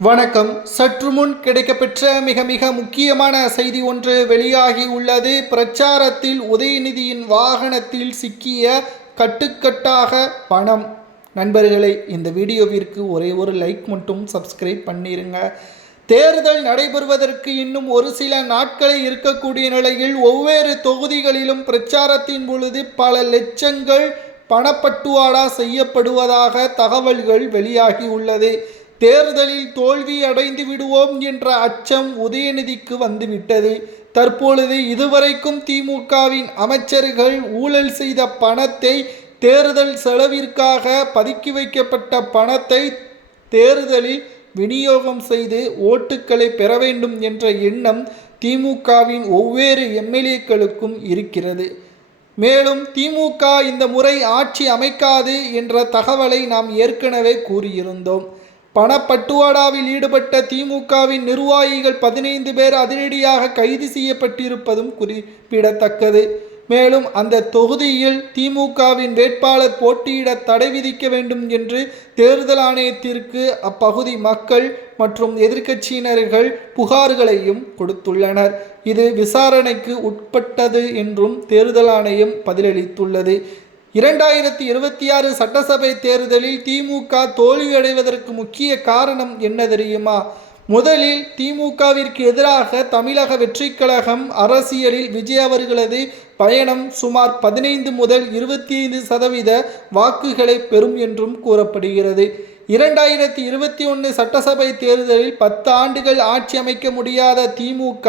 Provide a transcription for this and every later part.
வணக்கம். சற்று முன் கிடைக்கப்பெற்ற மிக முக்கியமான செய்தி ஒன்று வெளியாகி உள்ளது. பிரச்சாரத்தில் உதயநிதியின் வாகனத்தில் சிக்கிய கட்டுக்கட்டாக பணம். நண்பர்களே, இந்த வீடியோவிற்கு ஒரே ஒரு லைக் மட்டும் சப்ஸ்கிரைப் பண்ணிருங்க. தேர்தல் நடைபெறுவதற்கு இன்னும் ஒரு சில நாட்களே இருக்கக்கூடிய நிலையில் ஒவ்வொரு தொகுதிகளிலும் பிரச்சாரத்தின் பொழுது பல லட்சங்கள் பணப்பட்டுவாடா செய்யப்படுவதாக தகவல்கள் வெளியாகி உள்ளது. தேர்தலில் தோல்வி அடைந்து விடுவோம் என்ற அச்சம் உதயநிதிக்கு வந்துவிட்டது. தற்பொழுது இதுவரைக்கும் திமுகவின் அமைச்சர்கள் ஊழல் செய்த பணத்தை, தேர்தல் செலவிற்காக பதுக்கி வைக்கப்பட்ட பணத்தை தேர்தலில் விநியோகம் செய்து ஓட்டுக்களை பெற வேண்டும் என்ற எண்ணம் திமுகவின் ஒவ்வொரு எம்எல்ஏக்களுக்கும் இருக்கிறது. மேலும் திமுக இந்த முறை ஆட்சி அமைக்காது என்ற தகவலை நாம் ஏற்கனவே கூறியிருந்தோம். பணப்பட்டுவாடாவில் ஈடுபட்ட திமுகவின் நிர்வாகிகள் 15 பேர் அதிரடியாக கைது செய்யப்பட்டிருப்பதும் குறிப்பிடத்தக்கது. மேலும் அந்த தொகுதியில் திமுகவின் வேட்பாளர் போட்டியிட தடை விதிக்க வேண்டும் என்று தேர்தல் ஆணையத்திற்கு அப்பகுதி மக்கள் மற்றும் எதிர்க்கட்சியினர்கள் புகார்களையும் கொடுத்துள்ளனர். இது விசாரணைக்கு உட்பட்டது என்றும் தேர்தல் ஆணையம் பதிலளித்துள்ளது. 2026 சட்டசபை தேர்தலில் திமுக தோல்வியடைவதற்கு முக்கிய காரணம் என்ன தெரியுமா? முதலில் திமுகவிற்கு எதிராக தமிழக வெற்றிக் கழகம் அரசியலில் விஜய் அவர்களது பயணம் சுமார் 15 முதல் 25% வாக்குகளை பெறும் என்றும் கூறப்படுகிறது. 2021 சட்டசபை தேர்தலில் 10 ஆண்டுகள் ஆட்சி அமைக்க முடியாத திமுக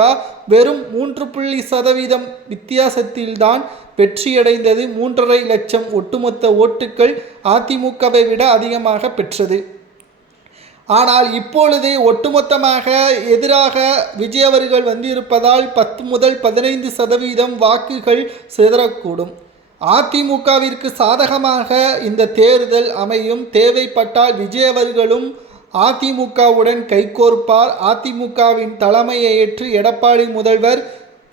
வெறும் 3% வித்தியாசத்தில்தான் வெற்றியடைந்தது. 3.5 லட்சம் ஒட்டுமொத்த ஓட்டுக்கள் அதிமுகவை விட அதிகமாக பெற்றது. ஆனால் இப்பொழுது ஒட்டுமொத்தமாக எதிராக விஜய் அவர்கள் வந்திருப்பதால் 10 முதல் 15% வாக்குகள் சிதறக்கூடும். அதிமுகவிற்கு சாதகமாக இந்த தேர்தல் அமையும். தேவைப்பட்டால் விஜய் அவர்களும் அதிமுகவுடன் கைகோர்ப்பார். அதிமுகவின் தலைமையை ஏற்று எடப்பாடி முதல்வர்,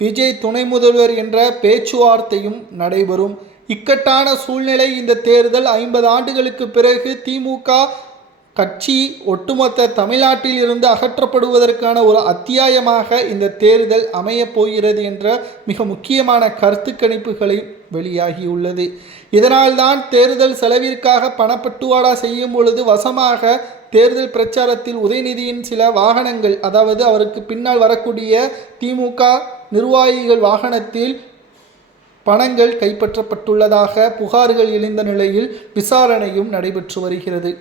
விஜய் துணை முதல்வர் என்ற பேச்சுவார்த்தையும் நடைபெறும். இக்கட்டான சூழ்நிலை இந்த தேர்தல் 50 ஆண்டுகளுக்கு பிறகு திமுக கட்சி ஒட்டுமொத்த தமிழ்நாட்டில் இருந்து அகற்றப்படுவதற்கான ஒரு அத்தியாயமாக இந்த தேர்தல் அமையப் போகிறது என்ற மிக முக்கியமான கருத்து கணிப்புகளை வெளியாகியுள்ளது. இதனால்தான் தேர்தல் செலவிற்காக பணப்பட்டுவாடா செய்யும் பொழுது வசமாக தேர்தல் பிரச்சாரத்தில் உதயநிதியின் சில வாகனங்கள், அதாவது அவருக்கு பின்னால் வரக்கூடிய திமுக நிர்வாகிகள் வாகனத்தில் பணங்கள் கைப்பற்றப்பட்டுள்ளதாக புகார்கள் எழுந்த நிலையில் விசாரணையும் நடைபெற்று வருகிறது.